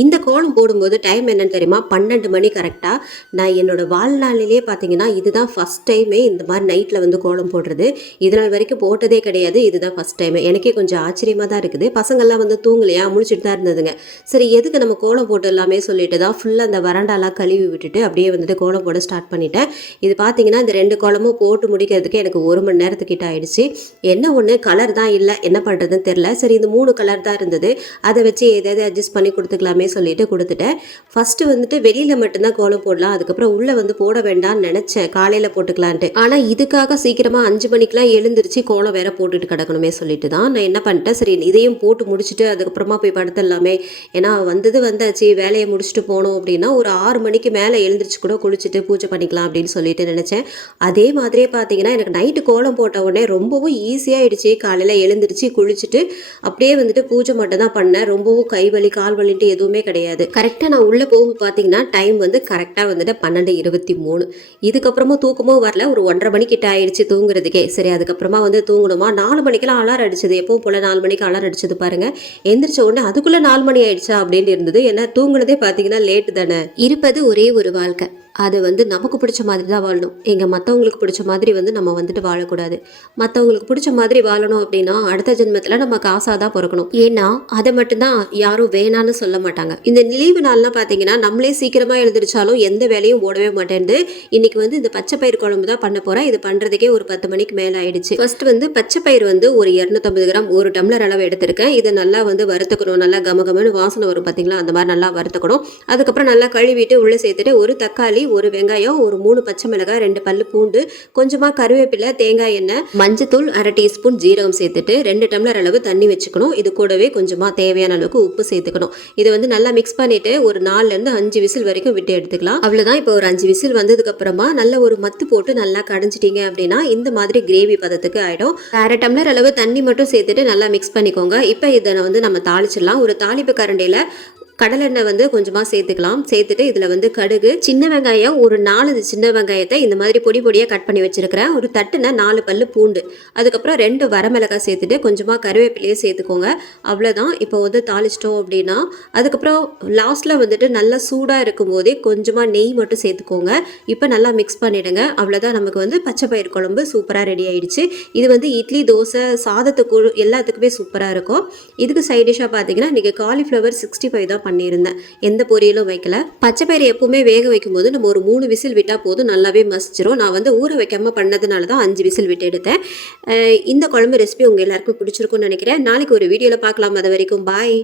இந்த கோலம் போடும்போது டைம் என்னன்னு தெரியுமா? 12 மணி கரெக்டாக. நான் என்னோடய வாழ்நாளிலே பார்த்தீங்கன்னா இதுதான் ஃபஸ்ட் டைமே இந்த மாதிரி நைட்டில் வந்து கோலம் போடுறது. இது நாள் வரைக்கும் போட்டதே கிடையாது. இதுதான் ஃபஸ்ட் டைமு. எனக்கே கொஞ்சம் ஆச்சரியமாக தான் இருக்குது. பசங்கள்லாம் வந்து தூங்கலையா, முழிச்சிட்டு தான் இருந்ததுங்க. சரி, எதுக்கு நம்ம கோலம் போட்டுடலாமே சொல்லிட்டு தான் ஃபுல்லாக அந்த வராண்டாலாம் கழுவி விட்டுட்டு அப்படியே வந்துட்டு கோலம் போட ஸ்டார்ட் பண்ணிட்டேன். இது பார்த்தீங்கன்னா இந்த 2 கோலமும் போட்டு முடிக்கிறதுக்கு எனக்கு 1 மணி நேரத்துக்கிட்ட ஆயிடுச்சு. என்ன ஒன்று, கலர் தான் இல்லை, என்ன பண்ணுறதுன்னு தெரில. சரி, இந்த 3 கலர் தான் இருந்தது, அதை வச்சு ஏதாவது அட்ஜஸ்ட் பண்ணி கொடுத்துக்கலாமே சொல்லிட்டு கொடுத்துட்டேன். ஃபர்ஸ்ட் வந்துட்டு வெளியில மட்டும்தான் கோலம் போடலாம், அதுக்கப்புறம் உள்ள வந்து போட வேண்டாம்னு நினைச்சேன், காலையில போட்டுக்கலான்ட்டு. ஆனா இதுக்காக சீக்கிரமா 5 மணிக்கெல்லாம் எழுந்திருச்சு கோலம் வேற போட்டுட்டு கிடக்கணுமே சொல்லிட்டு தான் நான் என்ன பண்ணிட்டேன், சரி இதையும் போட்டு முடிச்சுட்டு அதுக்கப்புறமா போய் படுத்துடலாமே. ஏன்னா வந்தாச்சு, வேலையை முடிச்சுட்டு போனோம் அப்படின்னா ஒரு 6 மணிக்கு மேலே எழுந்திரிச்சு கூட குளிச்சுட்டு பூஜை பண்ணிக்கலாம் அப்படின்னு சொல்லிட்டு நினைச்சேன். அதே மாதிரியே பார்த்தீங்கன்னா எனக்கு நைட்டு கோலம் போட்ட உடனே ரொம்பவும் ஈஸியாகிடுச்சு. காலையில் எழுந்திரிச்சு குளிச்சுட்டு அப்படியே வந்துட்டு பூஜை மட்டும் தான் பண்ணேன். ரொம்பவும் கை வலி கால் வலின்ட்டு எதுவுமே கிடையாது. கரெக்டாக நான் உள்ளே போகும் பார்த்தீங்கன்னா டைம் வந்து கரெக்டாக வந்துட்டு 12:23. இதுக்கப்புறமா தூக்கமும் வரல. ஒரு 1:30 மணிக்கிட்ட ஆயிடுச்சு தூங்குறதுக்கே. சரி, அதுக்கப்புறமா வந்து தூங்கணுமா. 4 மணிக்கெல்லாம் அலாரம் அடிச்சது, எப்பவும் போல் 4 மணிக்கு அலாரம் அடிச்சது பாருங்க. எந்திரிச்ச உடனே அதுக்குள்ளே 4 மணி ஆயிடுச்சா அப்படின்னு இருந்தது. ஏன்னா தூங்குனதே பார்த்தீங்கன்னா லேட்டு தானே. இருப்பது ஒரே ஒரு வாழ்க்கை, அது வந்து நமக்கு பிடிச்ச மாதிரி தான் வாழணும். மற்றவங்களுக்கு பிடிச்ச மாதிரி வந்து நம்ம வந்துட்டு வாழக்கூடாது. மற்றவங்களுக்கு பிடிச்ச மாதிரி வாழணும் அப்படின்னா அடுத்த ஜென்மத்தில் நம்ம காசாக தான் பிறக்கணும். ஏன்னா அதை மட்டும்தான் யாரும் வேணான்னு சொல்ல மாட்டாங்க. இந்த நினைவு நாள்லாம் பார்த்தீங்கன்னா நம்மளே சீக்கிரமாக எழுந்திரிச்சாலும் எந்த வேலையும் ஓடவே மாட்டேன்னு இன்னைக்கு வந்து இந்த பச்சை பயிர் குழம்பு தான் பண்ண போகிறேன். இது பண்ணுறதுக்கே ஒரு 10 மணிக்கு மேலே ஆயிடுச்சு. ஃபர்ஸ்ட் வந்து பச்சை பயிர் வந்து ஒரு 250 கிராம், 1 டம்ளர் அளவு எடுத்திருக்கேன். இதை நல்லா வந்து வறுத்துக்கணும். நல்லா கமகமன்னு வாசனை வரும் பார்த்தீங்களா, அந்த மாதிரி நல்லா வறுத்துக்கணும். அதுக்கப்புறம் நல்லா கழுவிட்டு உள்ளே சேர்த்துட்டு ஒரு தக்காளி, ஒரு வெங்காயம், ஒரு 3 பச்சை மிளகாய், 2 பல்லு பூண்டு, கொஞ்சமாக கருவேப்பிலை, தேங்காய் எண்ணெய், மஞ்சத்தூள், 1/2 டீஸ்பூன் ஜீரகம் சேர்த்துட்டு 2 டம்ளர் அளவு தண்ணி வச்சுக்கணும். இது கூடவே கொஞ்சமாக தேவையான அளவுக்கு உப்பு சேர்த்துக்கணும். இதை வந்து நல்லா மிக்ஸ் பண்ணிட்டு ஒரு 4லேருந்து 5 விசில் வரைக்கும் விட்டு எடுத்துக்கலாம். அவ்வளோதான். இப்போ ஒரு 5 விசில் வந்ததுக்கு அப்புறமா நல்ல ஒரு மத்து போட்டு நல்லா கடைஞ்சிட்டீங்க அப்படின்னா இந்த மாதிரி கிரேவி பதத்துக்கு ஆயிடும். 1/2 டம்ளர் அளவு தண்ணி மட்டும் சேர்த்துட்டு நல்லா மிக்ஸ் பண்ணிக்கோங்க. இப்போ இதை வந்து நம்ம தாளிச்சிடலாம். ஒரு தாளிப்பு கரண்டியில் கடலெண்ணெய் வந்து கொஞ்சமாக சேர்த்துக்கலாம். சேர்த்துட்டு இதில் வந்து கடுகு, சின்ன வெங்காயம், ஒரு 4 சின்ன வெங்காயத்தை இந்த மாதிரி பொடி பொடியாக கட் பண்ணி வச்சுருக்கிறேன். ஒரு தட்டுன 4 பல்லு பூண்டு, அதுக்கப்புறம் 2 வரமிளகாய் சேர்த்துட்டு கொஞ்சமாக கருவேப்பிலையே சேர்த்துக்கோங்க. அவ்வளோதான். இப்போ வந்து தாளிச்சிட்டோம் அப்படின்னா அதுக்கப்புறம் லாஸ்ட்டில் வந்துட்டு நல்லா சூடாக இருக்கும் போதே கொஞ்சமாக நெய் மட்டும் சேர்த்துக்கோங்க. இப்போ நல்லா மிக்ஸ் பண்ணிவிடுங்க. அவ்வளோதான், நமக்கு வந்து பச்சை பயிர் குழம்பு சூப்பராக ரெடி ஆயிடுச்சு. இது வந்து இட்லி, தோசை, சாதத்துக்கு எல்லாத்துக்குமே சூப்பராக இருக்கும். இதுக்கு சைட் டிஷ்ஷாக பார்த்தீங்கன்னா இன்றைக்கி காலிஃப்ளவர் 65 தான் பண்ணியிருந்தேன். எந்த பொரியலும் வைக்கல. பச்சை பயிரை எப்பவுமே வேக வைக்கும் போது நம்ம ஒரு 3 விசில் விட்டால் போதும், நல்லாவே மசிச்சிரும். நான் வந்து ஊற வைக்காம பண்ணதுனால தான் 5 விசில் விட்டு எடுத்தேன். இந்த குழம்பு ரெசிபி உங்கள் எல்லாருக்கும் பிடிச்சிருக்கும்னு நினைக்கிறேன். நாளைக்கு ஒரு வீடியோவில் பார்க்கலாம். அது வரைக்கும் பாய்.